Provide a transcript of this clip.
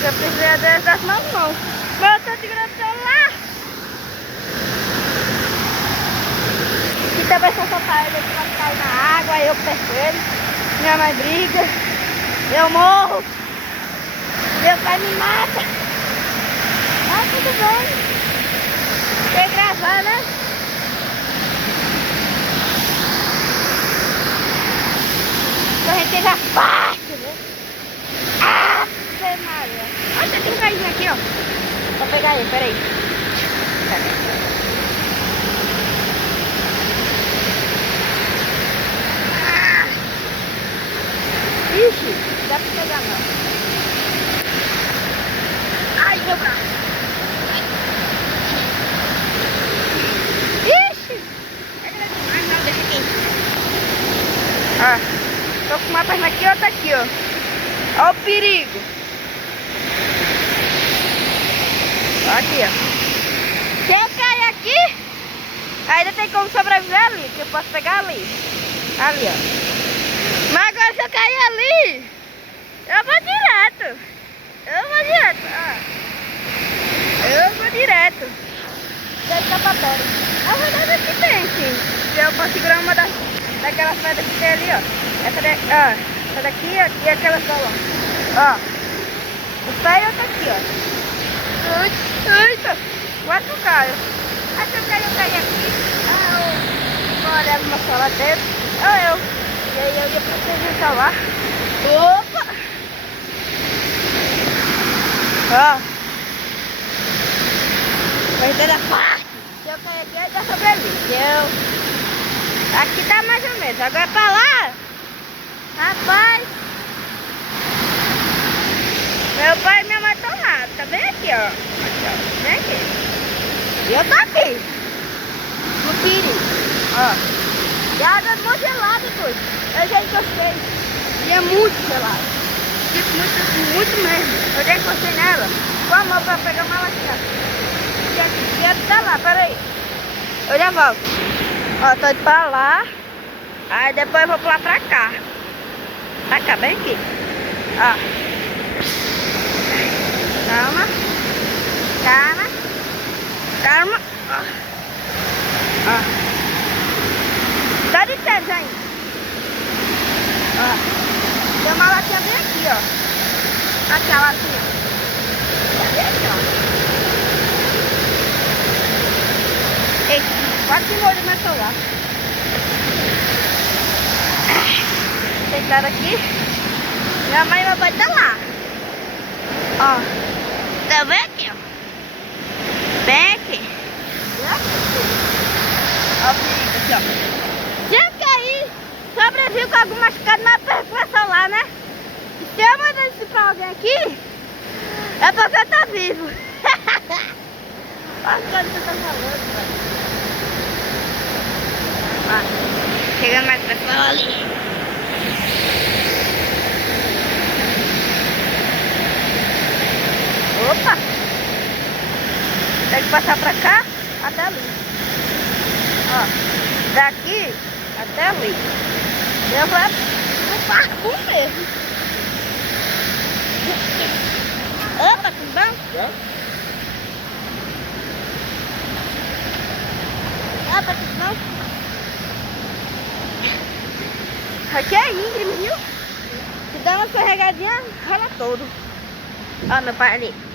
que eu preciso das mãos não. Mas eu tô segurando o celular. E também se eu soltar ele pode cair na água, aí eu perco ele. Minha mãe briga. Eu morro. Meu pai me mata. Mas tudo bem. Tem que gravar, né? Correnteza fácil, né? Ah, Maria. Olha, tem um carinho aqui, ó. Vou pegar ele, peraí. Ah. Ixi, não dá pra pegar não. Ai, meu braço. Ixi. Não, deixa aqui. Ó. Tô com uma perna aqui e outra aqui, ó. Olha o perigo. Aqui, ó. Se eu cair aqui, ainda tem como sobreviver ali, que eu posso pegar ali. Ali, ó. Mas agora se eu cair ali, eu vou direto. Ó. Eu vou direto. Tem escapatório. A verdade é que tem, sim. Eu posso segurar uma daquelas pedras que tem ali, ó. Essa daqui e aquelas lá. Ó. O pé e outra aqui, ó. Eita! Quase não caio. Se eu caí aqui. Eu vou olhar no meu celular dentro. E aí eu ia proteger o celular. Opa! Ó. Correnteza fácil. Se eu cair aqui, eu já sobrevivo. Aqui tá mais ou menos. Agora pra lá. Rapaz. Meu pai e minha mãe estão lá. Tá bem aqui, ó. Aqui, ó. Bem aqui. E eu tô aqui. No perigo. Ó. E a água é muito gelada, doido. Eu já encostei. E é muito gelado. Tipo, muito mesmo. Eu já encostei nela. Com a mão pra pegar uma latinha. E aqui tá lá, peraí. Eu já volto. Ó, tô indo pra lá. Aí depois eu vou pular pra cá. Pra cá, bem aqui. Ó. Calma. Calma. Calma. Ó. Ó. Tá de pés ainda. Ó. Tem uma latinha bem aqui, ó. Aqui a latinha. Tá bem aqui, ó. Ei, quase que molhou meu celular. Deitado aqui. Minha mãe e meu pai tá lá. Ó. Tá bem aqui, ó. Bem aqui. Ó o perigo aqui, ó. Se eu cair, sobrevivo com algum machucado, mas perco meu celular, né? E se eu mandar isso pra alguém aqui, é porque eu tô vivo. Olha o que você tá falando, velho. Ó. Chegando mais pra fora ali. Opa! Tem que passar pra cá até ali. Ó, daqui até ali. Eu vou no parkour mesmo. Opa, tudo bom? Já? Opa, tudo bom? Aqui é íngreme, viu? Se dá uma escorregadinha, rola todo. Ó, meu pai ali.